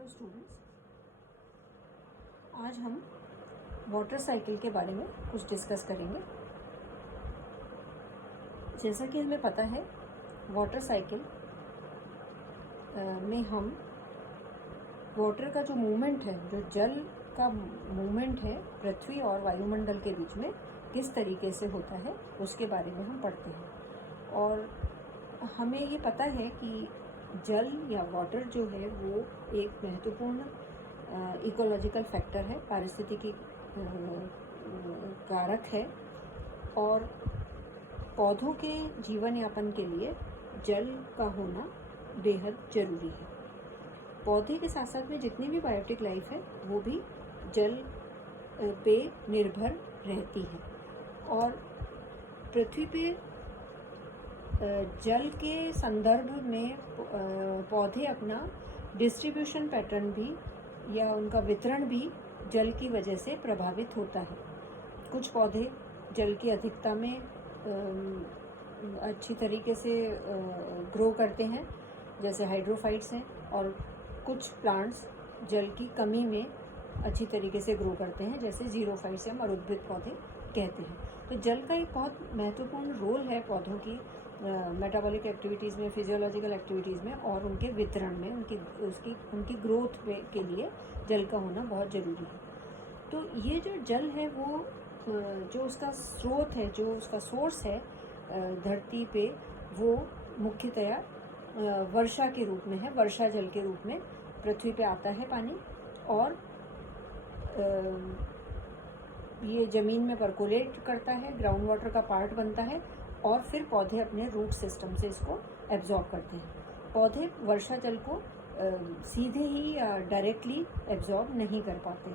Hello students, आज हम water cycle के बारे में कुछ डिस्कस करेंगे। जैसा कि हमें पता है, वाटर साइकिल में हम वाटर का जो मूवमेंट है, जो जल का मूवमेंट है पृथ्वी और वायुमंडल के बीच में किस तरीके से होता है उसके बारे में हम पढ़ते हैं। और हमें ये पता है कि जल या वाटर जो है वो एक महत्वपूर्ण इकोलॉजिकल फैक्टर है, पारिस्थितिकी कारक है और पौधों के जीवन यापन के लिए जल का होना बेहद ज़रूरी है। पौधे के साथ साथ में जितनी भी बायोटिक लाइफ है वो भी जल पे निर्भर रहती है और पृथ्वी पे जल के संदर्भ में पौधे अपना डिस्ट्रीब्यूशन पैटर्न भी या उनका वितरण भी जल की वजह से प्रभावित होता है। कुछ पौधे जल की अधिकता में अच्छी तरीके से ग्रो करते हैं, जैसे हाइड्रोफाइट्स हैं, और कुछ प्लांट्स जल की कमी में अच्छी तरीके से ग्रो करते हैं, जैसे जीरोफाइट्स या मरुद्भिद पौधे कहते हैं। तो जल का एक बहुत महत्वपूर्ण रोल है पौधों की मेटाबॉलिक एक्टिविटीज़ में, फिजियोलॉजिकल एक्टिविटीज़ में और उनके वितरण में, उनकी ग्रोथ के लिए जल का होना बहुत ज़रूरी है। तो ये जो जल है वो जो उसका स्रोत है, जो उसका सोर्स है धरती पे, वो मुख्यतया वर्षा के रूप में है। वर्षा जल के रूप में पृथ्वी पे आता है पानी और ये ज़मीन में परकोलेट करता है, ग्राउंड वाटर का पार्ट बनता है और फिर पौधे अपने रूट सिस्टम से इसको एब्जॉर्ब करते हैं। पौधे वर्षा जल को सीधे ही या डायरेक्टली एब्जॉर्ब नहीं कर पाते।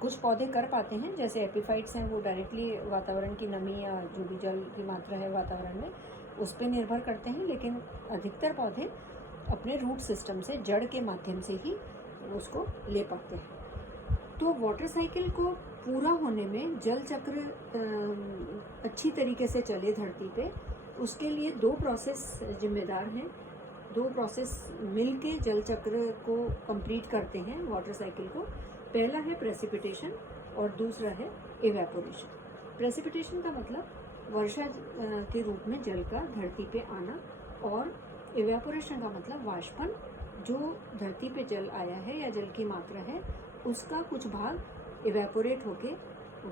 कुछ पौधे कर पाते हैं, जैसे एपिफाइट्स हैं, वो डायरेक्टली वातावरण की नमी या जो भी जल की मात्रा है वातावरण में उस पर निर्भर करते हैं, लेकिन अधिकतर पौधे अपने रूट सिस्टम से, जड़ के माध्यम से ही उसको ले पाते हैं। तो वाटर साइकिल को पूरा होने में जल चक्र अच्छी तरीके से चले धरती पे, उसके लिए दो प्रोसेस जिम्मेदार हैं। दो प्रोसेस मिलके जल चक्र को कंप्लीट करते हैं वाटर साइकिल को। पहला है प्रेसिपिटेशन और दूसरा है इवेपोरेशन। प्रेसिपिटेशन का मतलब वर्षा के रूप में जल का धरती पे आना, और इवेपोरेशन का मतलब वाष्पन, जो धरती पे जल आया है या जल की मात्रा है उसका कुछ भाग इवेपोरेट होके,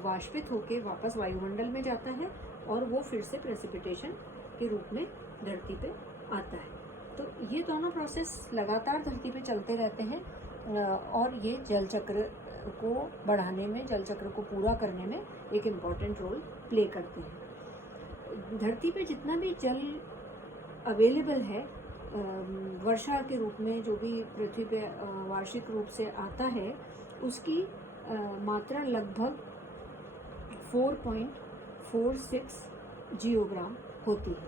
वाष्पित होके वापस वायुमंडल में जाता है और वो फिर से प्रेसिपिटेशन के रूप में धरती पे आता है। तो ये दोनों प्रोसेस लगातार धरती पे चलते रहते हैं और ये जल चक्र को बढ़ाने में, जल चक्र को पूरा करने में एक इम्पॉर्टेंट रोल प्ले करते हैं। धरती पे जितना भी जल अवेलेबल है वर्षा के रूप में, जो भी पृथ्वी पे वार्षिक रूप से आता है, उसकी मात्रा लगभग 4.46 जियोग्राम होती है।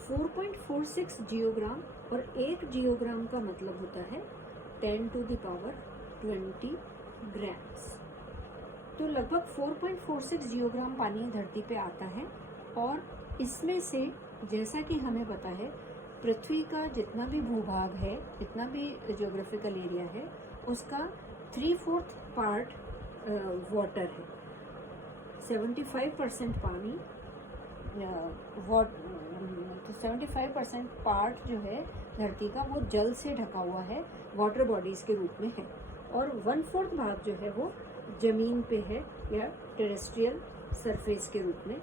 4.46 जियोग्राम, और एक जियोग्राम का मतलब होता है 10 to the power 20 ग्राम्स। तो लगभग 4.46 जियोग्राम पानी धरती पे आता है और इसमें से, जैसा कि हमें पता है, पृथ्वी का जितना भी भूभाग है, जितना भी ज्योग्राफिकल एरिया है, उसका 3/4 पार्ट वाटर है। 75% पानी 75% पार्ट जो है धरती का वो जल से ढका हुआ है, वाटर बॉडीज़ के रूप में है, और 1/4 भाग जो है वो ज़मीन पे है या टेरेस्ट्रियल सरफेस के रूप में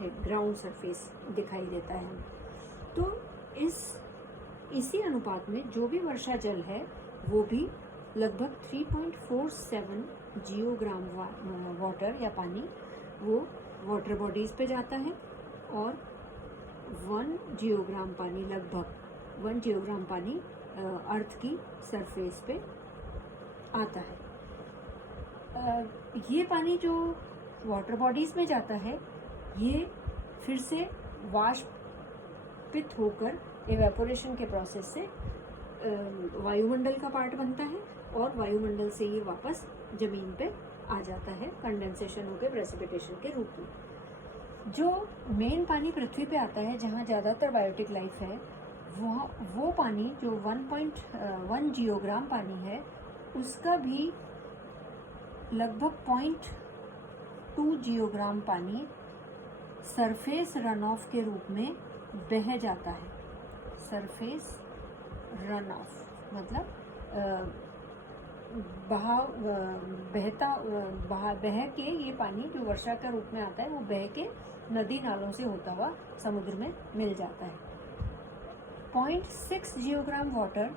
है, ग्राउंड सरफेस दिखाई देता है हमें। तो इसी अनुपात में जो भी वर्षा जल है वो भी लगभग 3.47 जियोग्राम वाटर या पानी वो वाटर बॉडीज़ पे जाता है और 1 जियोग्राम पानी, लगभग 1 जियोग्राम पानी अर्थ की सरफेस पे आता है। ये पानी जो वाटर बॉडीज़ में जाता है, ये फिर से वाष्पित होकर इवेपोरेशन के प्रोसेस से वायुमंडल का पार्ट बनता है और वायुमंडल से ये वापस ज़मीन पे आ जाता है कंडेंसेशन होकर प्रेसिपिटेशन के रूप में। जो मेन पानी पृथ्वी पे आता है, जहाँ ज़्यादातर बायोटिक लाइफ है, वो पानी जो 1.1 जियोग्राम पानी है, उसका भी लगभग 0.2 जियोग्राम पानी सरफेस रन ऑफ के रूप में बह जाता है। सरफेस रन ऑफ मतलब बहाव बह के ये पानी जो वर्षा का रूप में आता है वो बह के नदी नालों से होता हुआ समुद्र में मिल जाता है। 0.6 जियोग्राम वाटर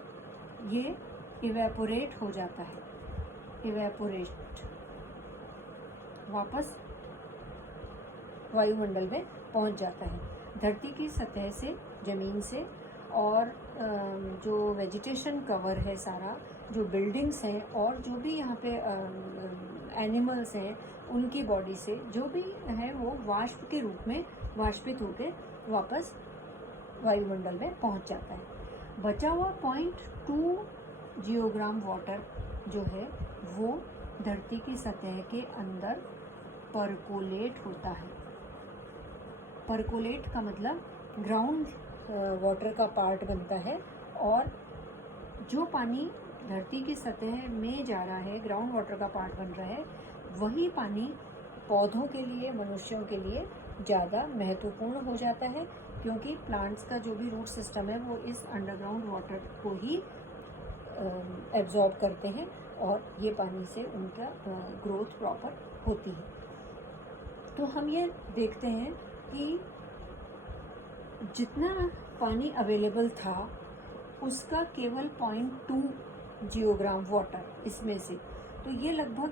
ये इवेपोरेट हो जाता है। इवेपोरेट वापस वायुमंडल में पहुंच जाता है। धरती की सतह से, जमीन से, और जो वेजिटेशन कवर है सारा, जो बिल्डिंग्स हैं और जो भी यहाँ पे एनिमल्स हैं उनकी बॉडी से जो भी है वो वाष्प के रूप में वाष्पित होकर वापस वायुमंडल में पहुँच जाता है। बचा हुआ 0.2 जियोग्राम वाटर जो है वो धरती की सतह के अंदर परकोलेट होता है। परकोलेट का मतलब ग्राउंड वाटर का पार्ट बनता है, और जो पानी धरती की सतह में जा रहा है, ग्राउंड वाटर का पार्ट बन रहा है, वही पानी पौधों के लिए, मनुष्यों के लिए ज़्यादा महत्वपूर्ण हो जाता है, क्योंकि प्लांट्स का जो भी रूट सिस्टम है वो इस अंडरग्राउंड वाटर को ही एब्जॉर्ब करते हैं और ये पानी से उनका ग्रोथ प्रॉपर होती है। तो हम ये देखते हैं कि जितना पानी अवेलेबल था उसका केवल 0.2 जियोग्राम वाटर इसमें से, तो ये लगभग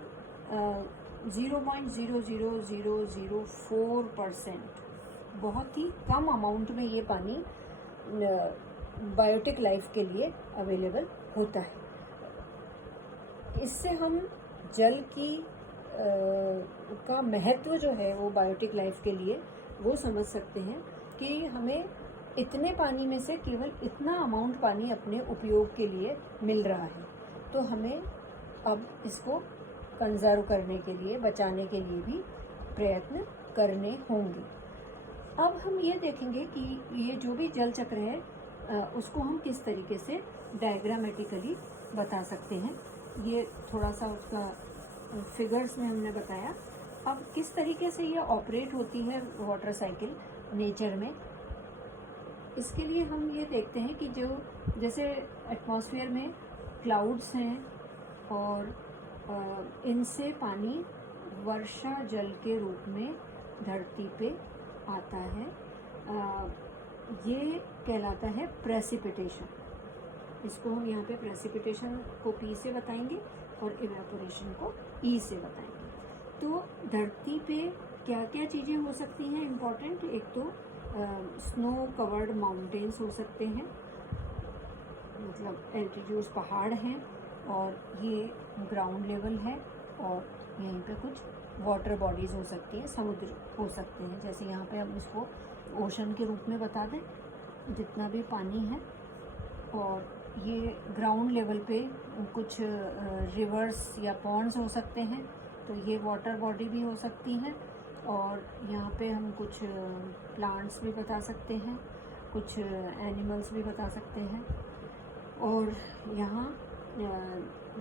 0.00004% बहुत ही कम अमाउंट में ये पानी बायोटिक लाइफ के लिए अवेलेबल होता है। इससे हम जल की का महत्व जो है वो बायोटिक लाइफ के लिए वो समझ सकते हैं कि हमें इतने पानी में से केवल इतना अमाउंट पानी अपने उपयोग के लिए मिल रहा है, तो हमें अब इसको कंजर्व करने के लिए, बचाने के लिए भी प्रयत्न करने होंगे। अब हम ये देखेंगे कि ये जो भी जल चक्र है उसको हम किस तरीके से डायग्रामेटिकली बता सकते हैं। ये थोड़ा सा उसका फिगर्स में हमने बताया। अब किस तरीके से ये ऑपरेट होती है वाटर साइकिल नेचर में, इसके लिए हम ये देखते हैं कि जो जैसे एटमॉस्फेयर में क्लाउड्स हैं और इनसे पानी वर्षा जल के रूप में धरती पे आता है। ये कहलाता है प्रेसिपिटेशन। इसको हम यहाँ पे प्रेसिपिटेशन को P से बताएंगे और इवेपोरेशन को E से बताएंगे। तो धरती पे क्या क्या चीज़ें हो सकती हैं इम्पॉर्टेंट, एक तो स्नो कवर्ड माउंटेन्स हो सकते हैं, मतलब एल्टीट्यूड्स पहाड़ हैं, और ये ग्राउंड लेवल है, और यहीं पे कुछ वाटर बॉडीज़ हो सकती हैं, समुद्र हो सकते हैं। जैसे यहाँ पे हम इसको ओशन के रूप में बता दें, जितना भी पानी है। और ये ग्राउंड लेवल पे कुछ रिवर्स या पॉन्ड्स हो सकते हैं, तो ये वाटर बॉडी भी हो सकती हैं। और यहाँ पे हम कुछ प्लांट्स भी बता सकते हैं, कुछ एनिमल्स भी बता सकते हैं। और यहाँ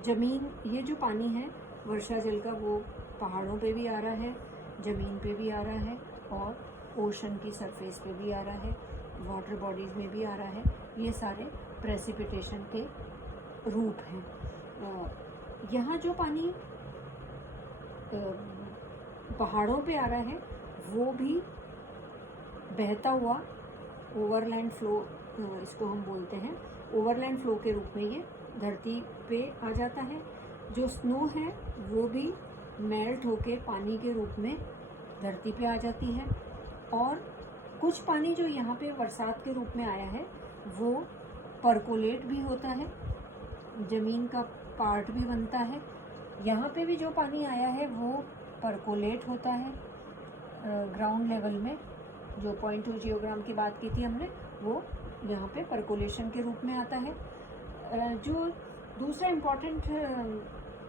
ज़मीन, ये जो पानी है वर्षा जल का, वो पहाड़ों पे भी आ रहा है, ज़मीन पे भी आ रहा है, और ओशन की सरफेस पे भी आ रहा है, वाटर बॉडीज़ में भी आ रहा है। ये सारे प्रेसिपिटेशन के रूप हैं। यहाँ जो पानी पहाड़ों पे आ रहा है वो भी बहता हुआ ओवरलैंड फ्लो, इसको हम बोलते हैं, ओवरलैंड फ्लो के रूप में ये धरती पे आ जाता है। जो स्नो है वो भी मेल्ट होके पानी के रूप में धरती पे आ जाती है। और कुछ पानी जो यहाँ पे बरसात के रूप में आया है वो परकोलेट भी होता है, ज़मीन का पार्ट भी बनता है। यहाँ पे भी जो पानी आया है वो परकोलेट होता है ग्राउंड लेवल में। जो 0.2 जियोग्राम की बात की थी हमने, वो यहाँ पे परकोलेशन के रूप में आता है। जो दूसरा इम्पॉर्टेंट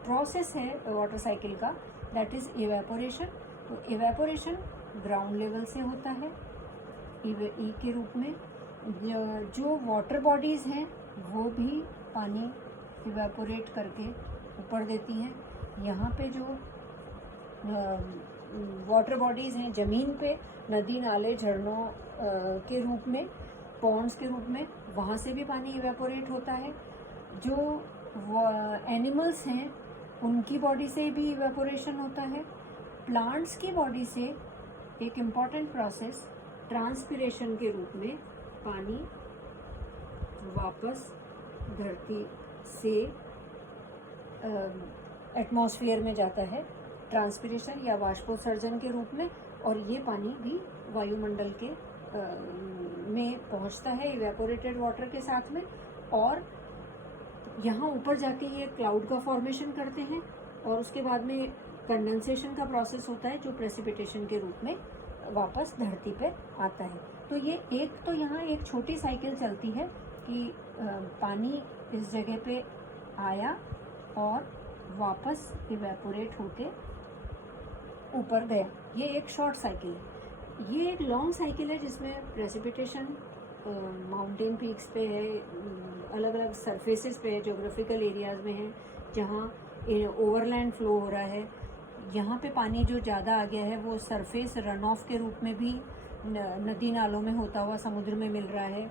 प्रोसेस है वाटर साइकिल का, दैट इज़ इवेपोरेशन। तो इवेपोरेशन ग्राउंड लेवल से होता है ई के रूप में। जो वाटर बॉडीज़ हैं वो भी पानी इवेपोरेट करके ऊपर देती हैं। यहाँ पे जो वाटर बॉडीज़ हैं ज़मीन पे, नदी नाले झरनों के रूप में, पॉन्ड्स के रूप में, वहाँ से भी पानी इवेपोरेट होता है। जो एनिमल्स हैं उनकी बॉडी से भी इवेपोरेशन होता है। प्लांट्स की बॉडी से एक इम्पॉर्टेंट प्रोसेस ट्रांसपिरेशन के रूप में पानी वापस धरती से एटमॉस्फेयर में जाता है, ट्रांसपिरेशन या वाष्पोत्सर्जन के रूप में, और ये पानी भी वायुमंडल के में पहुंचता है इवेपोरेटेड वाटर के साथ में, और यहाँ ऊपर जाके ये क्लाउड का फॉर्मेशन करते हैं, और उसके बाद में कंडेंसेशन का प्रोसेस होता है जो प्रेसिपिटेशन के रूप में वापस धरती पे आता है। तो ये एक तो यहाँ एक छोटी साइकिल चलती है कि पानी इस जगह पे आया और वापस इवेपोरेट होके ऊपर गया, ये एक शॉर्ट साइकिल है। ये एक लॉन्ग साइकिल है जिसमें प्रेसिपिटेशन माउंटेन पीक्स पे है, अलग अलग सरफेसेस पे है, जोग्राफिकल एरियाज़ में है जहाँ ओवरलैंड फ्लो हो रहा है। यहाँ पे पानी जो ज़्यादा आ गया है वो सरफेस रन ऑफ के रूप में भी नदी नालों में होता हुआ समुद्र में मिल रहा है,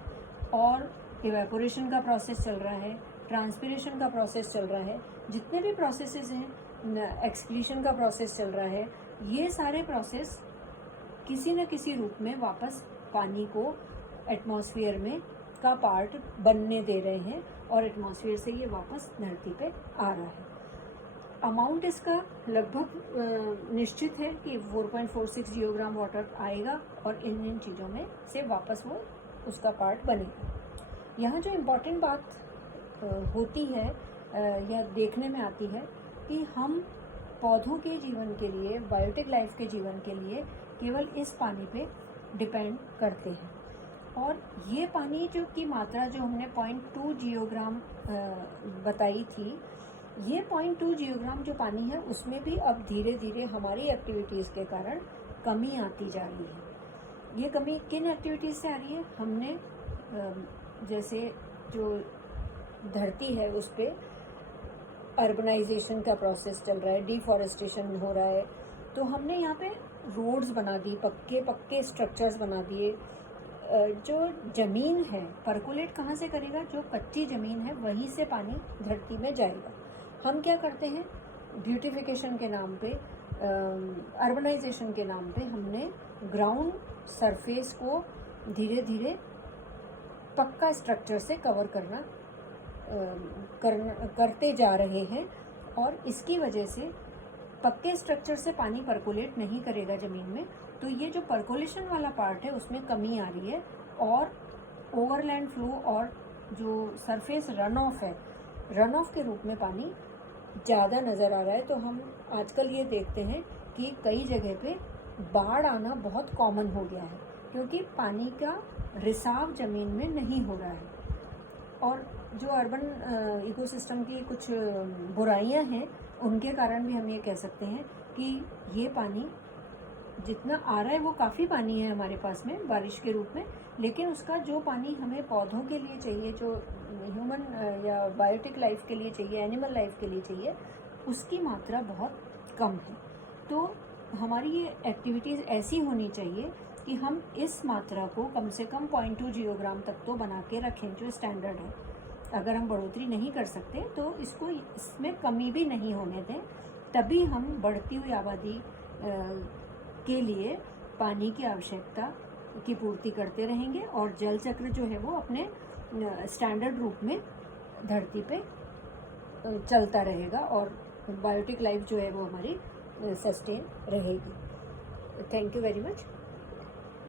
और इवेपोरेशन का प्रोसेस चल रहा है, ट्रांसपिरेशन का प्रोसेस चल रहा है, जितने भी प्रोसेसेस हैं, एक्सक्रीशन का प्रोसेस चल रहा है, ये सारे प्रोसेस किसी न किसी रूप में वापस पानी को एटमॉस्फेयर में का पार्ट बनने दे रहे हैं, और एटमॉस्फेयर से ये वापस धरती पे आ रहा है। अमाउंट इसका लगभग निश्चित है कि 4.46 जियोग्राम वाटर आएगा, और इन चीज़ों में से वापस वो उसका पार्ट बनेगा। यहाँ जो इम्पोर्टेंट बात होती है या देखने में आती है कि हम पौधों के जीवन के लिए, बायोटिक लाइफ के जीवन के लिए केवल इस पानी पे डिपेंड करते हैं, और ये पानी जो की मात्रा जो हमने 0.2 जियोग्राम बताई थी, ये 0.2 जियोग्राम जो पानी है उसमें भी अब धीरे धीरे हमारी एक्टिविटीज़ के कारण कमी आती जा रही है। ये कमी किन एक्टिविटीज़ से आ रही है? हमने जैसे जो धरती है उस पर अर्बनाइजेशन का प्रोसेस चल रहा है, डिफॉरेस्टेशन हो रहा है, तो हमने यहाँ पे रोड्स बना दी, पक्के स्ट्रक्चर्स बना दिए। जो ज़मीन है परकोलेट कहाँ से करेगा? जो कच्ची ज़मीन है वहीं से पानी धरती में जाएगा। हम क्या करते हैं? ब्यूटिफिकेशन के नाम पे, अर्बनाइजेशन के नाम पे हमने ग्राउंड सरफेस को धीरे धीरे पक्का स्ट्रक्चर से कवर करते जा रहे हैं, और इसकी वजह से पक्के स्ट्रक्चर से पानी परकोलेट नहीं करेगा ज़मीन में, तो ये जो परकोलेशन वाला पार्ट है उसमें कमी आ रही है, और ओवरलैंड फ्लो और जो सरफेस रन ऑफ है, रन ऑफ के रूप में पानी ज़्यादा नज़र आ रहा है। तो हम आजकल ये देखते हैं कि कई जगह पे बाढ़ आना बहुत कॉमन हो गया है, क्योंकि पानी का रिसाव ज़मीन में नहीं हो रहा है। और जो अर्बन इकोसिस्टम की कुछ बुराइयां हैं उनके कारण भी हम ये कह सकते हैं कि ये पानी जितना आ रहा है वो काफ़ी पानी है हमारे पास में बारिश के रूप में, लेकिन उसका जो पानी हमें पौधों के लिए चाहिए, जो ह्यूमन या बायोटिक लाइफ के लिए चाहिए, एनिमल लाइफ के लिए चाहिए, उसकी मात्रा बहुत कम है। तो हमारी ये एक्टिविटीज़ ऐसी होनी चाहिए कि हम इस मात्रा को कम से कम 0.2 जियोग्राम तक तो बना के रखें, जो स्टैंडर्ड है। अगर हम बढ़ोतरी नहीं कर सकते तो इसमें कमी भी नहीं होने दें, तभी हम बढ़ती हुई आबादी के लिए पानी की आवश्यकता की पूर्ति करते रहेंगे, और जल चक्र जो है वो अपने स्टैंडर्ड रूप में धरती पे चलता रहेगा, और बायोटिक लाइफ जो है वो हमारी सस्टेन रहेगी। Thank you very much.